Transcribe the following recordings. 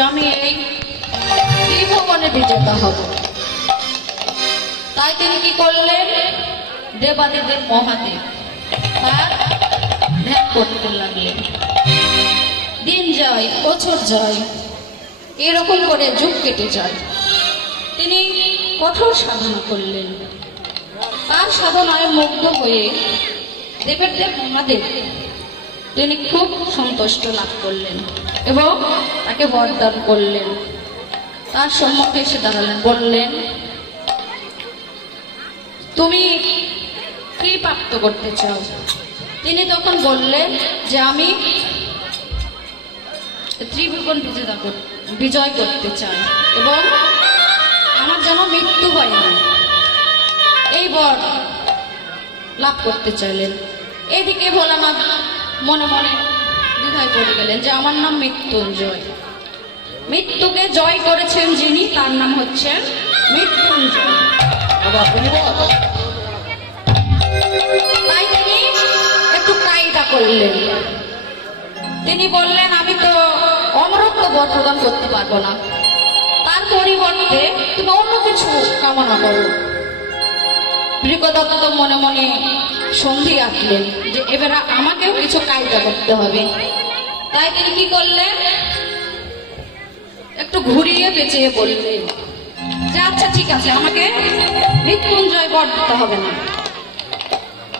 আমি এই ত্রিভুবনে বিজেতা হব। তাই তিনি কি করলেন? দেবাদিদেব মহাদেব তার ধ্যান করতে লাগলেন। দিন যায়, বছর যায়, এরকম করে যুগ কেটে যায়। তিনি কঠোর সাধনা করলেন। তার সাধনায় মুগ্ধ হয়ে দেবের দেব মহাদেব তিনি খুব সন্তুষ্ট লাভ করলেন। এবং তাকে বরদান করলেন। তার সম্মুখে এসে দাঁড়ালেন, বললেন, তুমি কি প্রাপ্ত করতে চাও? তিনি তখন বললেন যে, আমি ত্রিভুবন বিজেতা বিজয় করতে চাই এবং আমার যেন মৃত্যু হয় না। এই বর লাভ করতে চাইলেন। এদিকে ভোলানাথ মনে মনে দ্বিধায় পড়ে গেলেন যে আমার নাম মৃত্যুঞ্জয়। মৃত্যুকে জয় করেছেন যিনি তার নাম হচ্ছেন মৃত্যুঞ্জয়। তাই তিনি একটু কায়দা করলেন। তিনি বললেন আমি তো অমরত্ব বর প্রদান করতে পারব না। তার পরিবর্তে তুমি অন্য কিছু কামনা করো। বৃকদত্ত মনে মনে সন্ধি আঁকলেন যে এবারে আমাকেও কিছু কায়দা করতে হবে। তাই তিনি কি করলেন? একটু ঘুরিয়ে পেঁচিয়ে বললেন, যে আচ্ছা ঠিক আছে, আমাকে মৃত্যুঞ্জয় বর দিতে হবে না।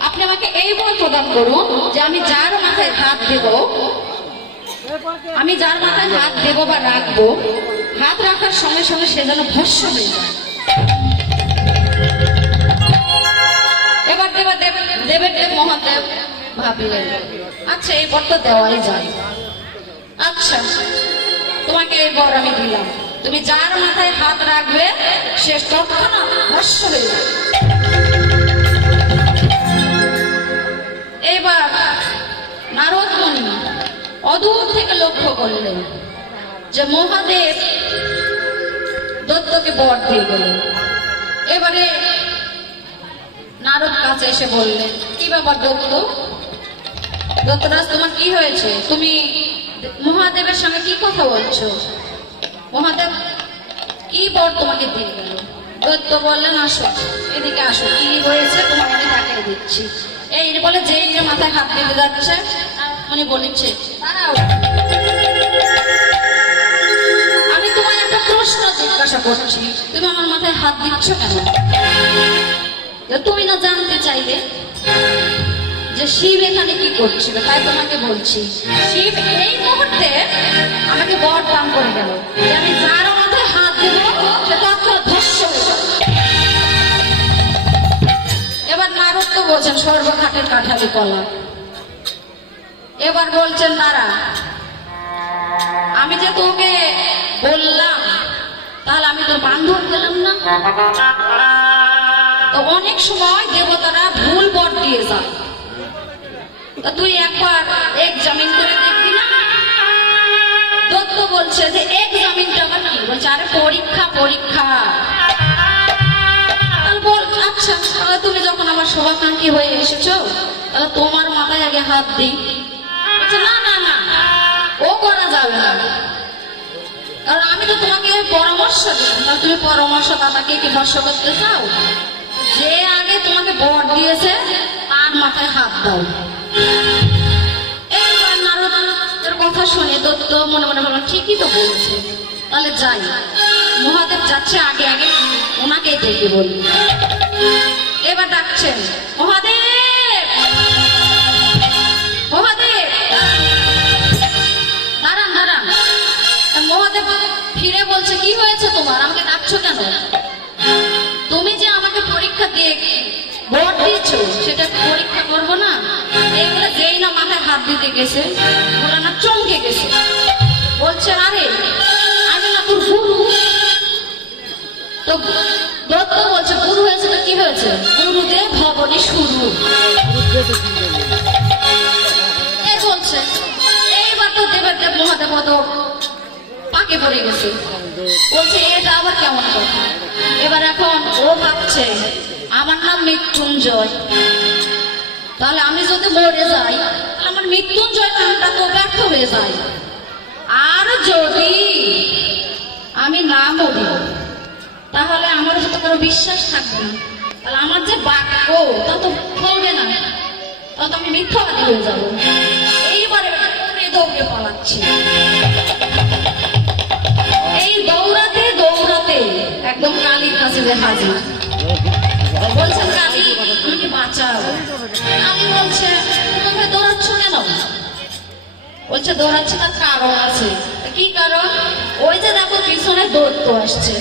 আপনি আমাকে এই বল প্রদান করুন যে আমি যার মাথায় হাত দেব, আমি যার মাথায় হাত দেব বা রাখব, হাত রাখার সঙ্গে সঙ্গে সে যেন ভস্য হয়ে যায়। এবার দেবা দেব দেবের দেব মহাদেব ভাবলেন আচ্ছা এই বর দেওয়াই যায়। আচ্ছা তোমাকে এই বর আমি দিলাম। তুমি যার মাথায় হাত রাখবে, সে তৎক্ষণাৎ ভস্য হয়ে যাবে। নারদ মুনি অদূর থেকে লক্ষ্য করলেন যে মহাদেব দত্তকে বর দিয়ে গেলেন। এবারে নারদ কাছে এসে বললেন, কি ব্যাপার দত্ত? দত্তরাজ, তোমার কি হয়েছে? তুমি মহাদেবের সঙ্গে কি কথা বলছো? মহাদেব, কি বর তোমাকে দিয়ে গেল? দত্ত বললেন আসো, এদিকে আসো। কি হয়েছে তোমাকে আমি দেখাই দিচ্ছি এই বলে যেই যে মাথায় হাত দিতে যাচ্ছে, উনি বলেছে, দাঁড়াও। আমি তোমায় একটা প্রশ্ন জিজ্ঞাসা করছি, তুমি আমার মাথায় হাত দিচ্ছ কেন? তুমি না জানতে চাইলে যে শিব এখানে কি করছিল, তাই তোমাকে বলছি। শিব এই মুহূর্তে আমাকে বর দান করে গেল। যে আমি যার মাথায় হাত দেব, সে যাবে। এবার নারদ তো বলছেন, সর্বঘাটের কাঠালি কলা। এবার বলছেন তারা আমি যে তোকে বললাম, তাহলে আমি তো বান্ধব গেলাম না। তো অনেক সময় দেবতারা ভুল বর দিয়ে যায়। তুই একবার এক জামিন করে দেখবি না? দত্ত বলছে যে, এক জামিনটা আবার কি? বলছে, আরে পরীক্ষা পরীক্ষা। আচ্ছা তুমি যখন আমার শোভাকাঙ্ক্ষী হয়ে এসেছ, তাহলে তোমার মাথায় আগে হাত দিই। না না না, ও করা যাবে না। কারণ আমি তো তোমাকে পরামর্শ দিলাম। তা তুমি পরামর্শ দাদাকে কি ভরসা করতে চাও? যে আগে তোমাকে বর দিয়েছে, তার মাথায় হাত দাও। এইবার নারদের কথা শুনে দত্ত মনে মনে ভাবলাম, ঠিকই তো বলছে। তাহলে যাই। মহাদেব যাচ্ছে আগে আগে ওনাকে ডেকে বলি। এবার ডাকছেন, মহাদেব! মহাদেব! দাঁড়ান দাঁড়ান। মহাদেব ফিরে বলছে, কি হয়েছে তোমার? আমাকে ডাকছো কেন? বর দিয়েছ? সেটা পরীক্ষা করব না? এইগুলো যেই না মাথায় হাত দিতে গেছে, ওরা না চমকে গেছে। বলছে, আরে, আমি না তোর গুরু। তো দত্ত বলছে, গুরু হয়েছে তো কি হয়েছে? গুরুদেব ভবনে শুরু। এই বলছে, এইবার তো দেবের দেব মহাদেব তো পাকে পড়ে গেছে। বলছে, এটা আবার কেমন কথা? এবার এখন ও ভাবছে আমার নাম মৃত্যুঞ্জয়। তাহলে আমি যদি মরে যাই তাহলে আমার মৃত্যুঞ্জয় নামটা তো ব্যর্থ হয়ে যায়। আর যদি আমি না মরি, তাহলে আমার তো কোনো বিশ্বাস থাকবে না। তাহলে আমার যে বাক্য তা তো ফলবে না। তা তো আমি মিথ্যাবাদী হয়ে যাব। এইবারে দৌড়ে পালাচ্ছি। এই দৌড়াতে দৌড়াতে একদম কালীর কাছে হাজির। বলছেন কালী আমাকে বাঁচাও কালী বলছে তুমি দৌড়াচ্ছ কেন? বলছে, দৌড়াচ্ছে তার কারণ আছে। কি কারণ? ওই যে দেখো, পিছনে দৈত্য আসছে।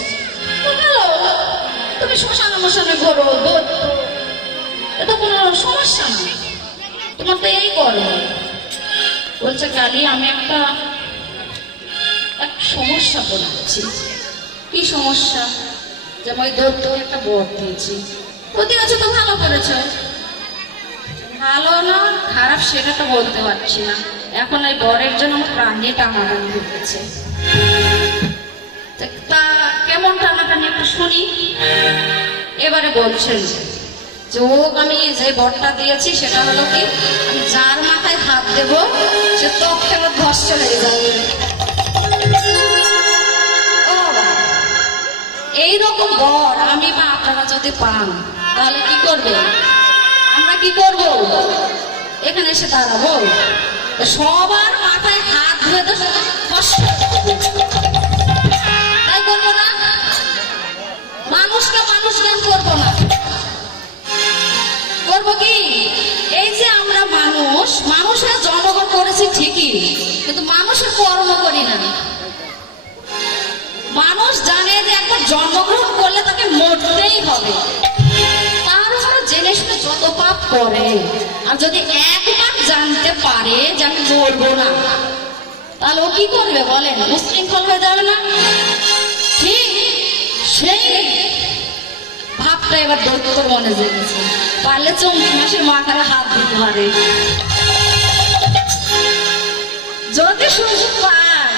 তুমি শ্মশানে মশানে ঘোরো, দৈত্য। এটা কোনো সমস্যা না। তোমার তো এই করো বলছে, কালী, আমি একটা, এক সমস্যা পড়াচ্ছি কি সমস্যা? যেমন ওই দৈত্য একটা বর দিয়েছি। প্রতি বছর তো ভালো করেছ। ভালো না, খারাপ সেটা তো বলতে পারছি না। এখন এই বরের জন্য প্রাণ দিয়ে টানাটানি ঢুকেছে তা- কেমন টানাটানি একটু শুনি। এবারে বলছেন যে, ও আমি যে বরটা দিয়েছি, সেটা হলো কি, আমি যার মাথায় হাত দেব, সে তখন ধস চলে যাবে। এইরকম বর আমি বা আপনারা যদি পান তাহলে কি করবে? আমরা কি করব? এখানে এসে দাঁড়াবো। সবার মাথায় হাত ধুয়ে তো তাই করব না, মানুষকে মানুষ জ্ঞান করব না। করব কি? এই যে আমরা মানুষ, মানুষের জন্মগ্রহণ করেছি ঠিকই, কিন্তু মানুষের কর্ম করি না। মানুষ জানে যে একটা জন্মগ্রহণ করলে তাকে মরতেই হবে। যত পাপ করে, আর যদি একবার জানতে পারে যে আমি মরবো না, তাহলে ও কি করবে বলেন? উশৃঙ্খল হয়ে যাবে না? ঠিক সেই ভাবটা এবার দৈত্যর মনে জেগেছে পারলে চমকি মাসের মাথায় হাত দিতে পারে। যদি সুযোগ পায়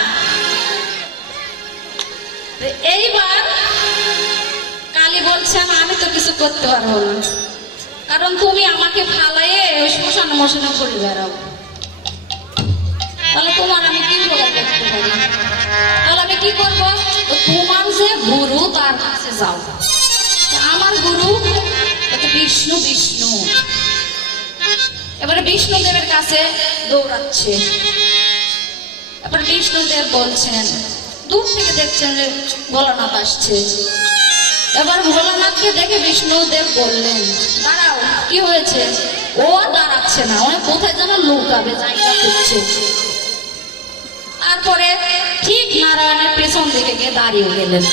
এইবার কালী বলছেন, আমি তো কিছু করতে পারব না। কারণ তুমি আমাকে ফালাইয়ে ওই শ্মশান মশানো করে বেড়াও। তাহলে তোমার আমি কি করে তাহলে আমি কি করব? তোমার যে গুরু তার কাছে যাও। আমার গুরু বিষ্ণু বিষ্ণু। এবারে বিষ্ণুদেবের কাছে দৌড়াচ্ছে। এবার বিষ্ণুদেব বলছেন, দূর থেকে দেখছেন যে ভোলানাথ আসছে। এবার ভোলানাথকে দেখে বিষ্ণুদেব বললেন দাঁড়াও কি হয়েছে? ও আর দাঁড়াচ্ছে না অনেক কোথায় যেন লুকাবে জায়গা করছে। তারপরে ঠিক নারায়ণের পেছন দিকে গিয়ে দাঁড়িয়ে গেলেন।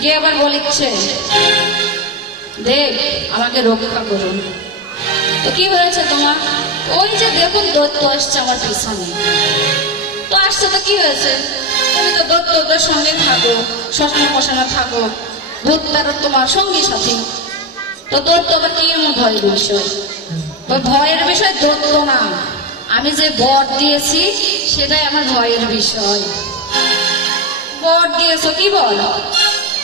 গিয়ে আবার বলেছে, দেব, আমাকে রক্ষা করুন। তো কি হয়েছে তোমার? ওই যে দেখুন দৈত্য আসছে আমার পিছনে। তো আসছে তো কি হয়েছে? তুমি তো দত্তদের সঙ্গে থাকো, শ্মশানে মশানে থাকো, ভূত তারা তোমার সঙ্গী সাথী। তো দত্ত, আবার কি ভয়ের বিষয়? ভয়ের বিষয় দত্ত না। আমি যে বর দিয়েছি, সেটাই আমার ভয়ের বিষয়। বর দিয়েছ, কি বল?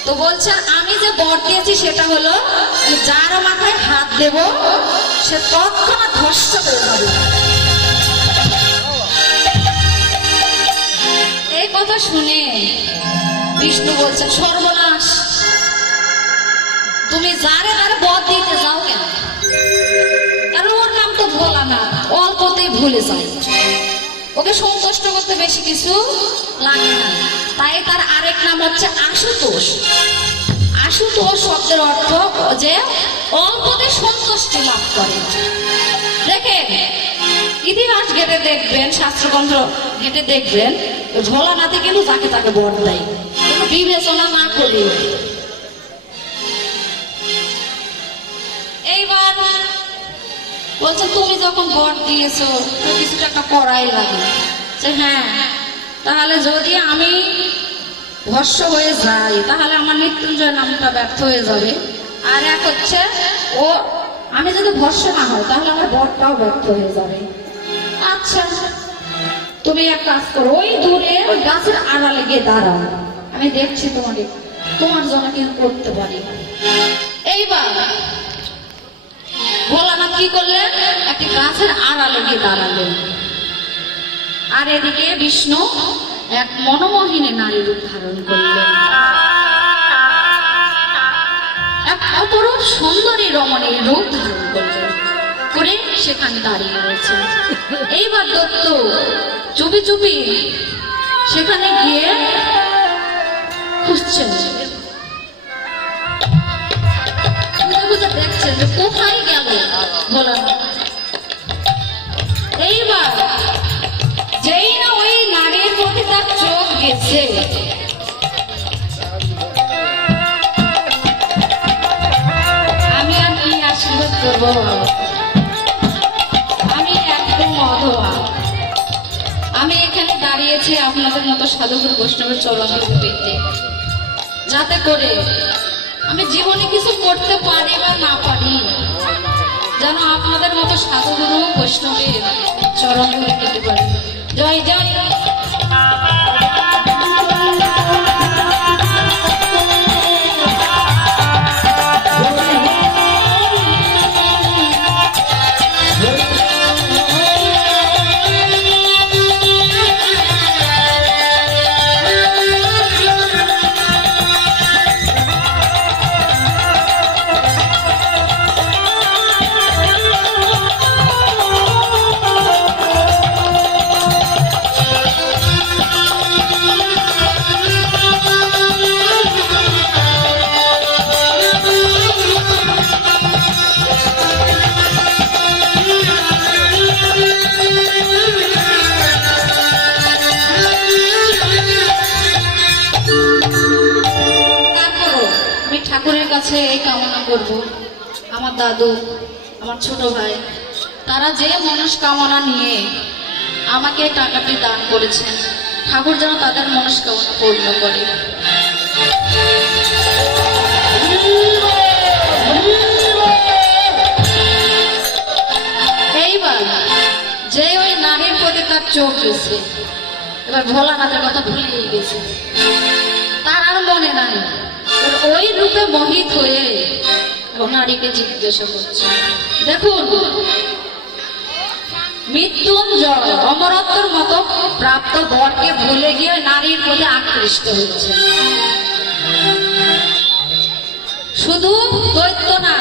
তো বলছে, আমি যে বর দিয়েছি, সেটা হলো যার মাথায় হাত দেব, সে তৎক্ষণাৎ ধ্বস্ত হয়ে যাবে এই কথা শুনে বিষ্ণু বলছেন সর্বনাশ। তুমি যারে তারে বধ দিতে যাও কেন? কারণ ওর নাম তো ভোলা না, অল্পতেই ভুলে যায়। ওকে সন্তুষ্ট করতে বেশি কিছু লাগে না। তাই তার আরেক নাম হচ্ছে আশুতোষ। আশুতোষ শব্দের অর্থ যে অল্পতে সন্তুষ্টি লাভ করে। দেখেন, ইতিহাস ঘেটে দেখবেন, শাস্ত্রগ্রন্থ ঘেটে দেখবেন ভোলানাথে কিন্তু তাকে তাকে বর দেয়। বিবেচনা না করে বলছে, তুমি যখন বর দিয়েছ, তো কিছু টাকা করাই লাগে। হ্যাঁ তাহলে যদি আমি ভস্য হয়ে যাই, তাহলে আমার মৃত্যুঞ্জয় নামটা ব্যর্থ হয়ে যাবে। আর এক হচ্ছে, ও, আমি যদি ভস্য না হই, তাহলে আমার বরটাও ব্যর্থ হয়ে যাবে। আচ্ছা তুমি এক কাজ করো, ওই দূরে, ওই গাছের আড়ালে গিয়ে দাঁড়াও। আমি দেখছি তোমাকে, তোমার জন্য কি করতে পারি। কি করলেন একটি গাছের আড়ালে গিয়ে দাঁড়ালেন আর এদিকে বিষ্ণু এক মনোমোহিনী নারী রূপ ধারণ করলেন। এক অপরূপ সুন্দরী রমণীর রূপ ধারণ করলেন। করে সেখানে দাঁড়িয়ে রয়েছে। এইবার দত্ত, চুপি চুপি সেখানে গিয়ে খুঁজছেন। খুঁজে দেখছেন যে কোথায় গেল? এইবার, যেই না ওই নারীর প্রতি তার চোখ গেছে। আমি আর কি আশীর্বাদ করব? আমি একদম অধবা আমি এখানে দাঁড়িয়েছি আপনাদের মতো সাধুগুরু বৈষ্ণবের পেতে যাতে করে আমি জীবনে কিছু করতে পারি বা না পারি, যেন আপনাদের মতো সাধুগুরু বৈষ্ণবের চরণ পারি। জয় জয়। কাছে এই কামনা করব। আমার দাদু, আমার ছোট ভাই, তারা যে মনস্কামনা নিয়ে আমাকে টাকাটি দান করেছেন, ঠাকুর যেন তাদের মনস্কামনা পূর্ণ করে। এইবার যে ওই নারীর প্রতি তার চোখ গেছে, এবার ভোলানাথের কথা ভুলেই গেছে। তার আর মনে নাই। ওই রূপে মোহিত হয়ে নারীকে জিজ্ঞাসা করছে, দেখুন, মৃত্যুঞ্জয় অমরত্বর মতো প্রাপ্ত বরকে ভুলে গিয়ে নারীর প্রতি আকৃষ্ট হয়েছে। শুধু দৈত্য না,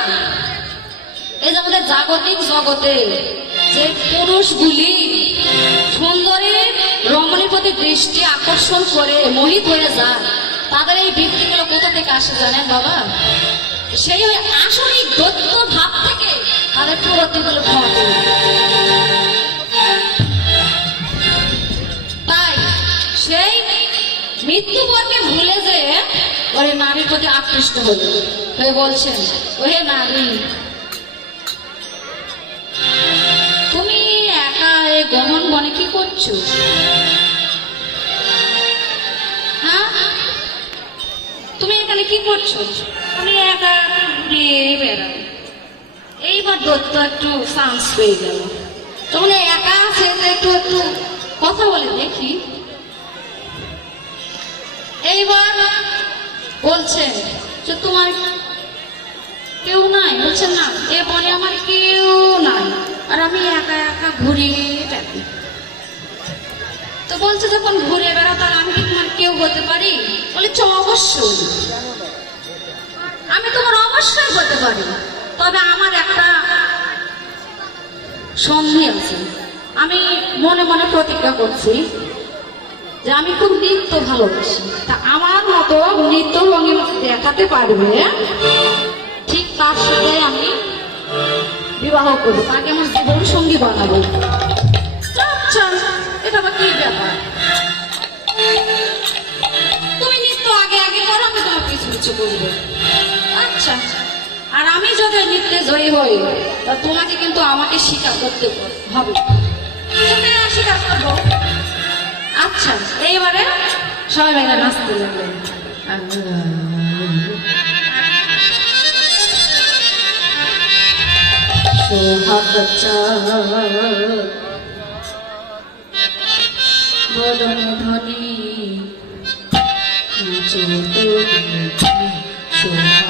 এই যে আমাদের জাগতিক জগতে যে পুরুষগুলি সুন্দরী রমণীর প্রতি দৃষ্টি আকর্ষণ করে মোহিত হয়ে যায় তাদের এই বৃত্তিগুলো কোথা থেকে আসে জানেন বাবা? সেই ওই আসরিক দত্ত ভাব থেকে তাদের প্রবৃত্তিগুলো ঘটে তাই সেই মৃত্যুপরকে ভুলে যে ওই নারীর প্রতি আকৃষ্ট হলো। হয়ে বলছেন, ওহে নারী, তুমি একা এ গমন বনে কি করছ? তুমি এখানে কি করছ? আমি একা এইবার দত্ত একটু চান্স পেয়ে গেল। তখন একা আছে একটু একটু কথা বলে দেখি। এইবার বলছে যে তোমার কেউ নাই? বলছে, না, এ বলে আমার কেউ নাই। আর আমি একা একা ঘুরে বেড়াই। তো বলছে, যখন ঘুরে বেড়াও তার আমি কি কেউ হতে পারি? বলে, চ, অবশ্যই। আমি তোমার অবশ্যই হতে পারি। তবে আমার একটা সন্ধি আছে। আমি মনে মনে প্রতিজ্ঞা করছি যে আমি খুব নৃত্য ভালোবাসি। তা আমার মতো নৃত্য ভঙ্গিমা দেখাতে পারবে? ঠিক তার সাথে আমি বিবাহ করব। তাকে আমার জীবন সঙ্গী বানাবো। এটা আবার কি ব্যাপার? পিছু পিছু আচ্ছা আর আমি যদি নৃত্যে জয়ী হই, তা তোমাকে কিন্তু আমাকে স্বীকার করতে হবে। স্বীকার করব? আচ্ছা এইবারে সবাই মিলে নাচতে লাগলেন বদন ধ্বনি সোহাগ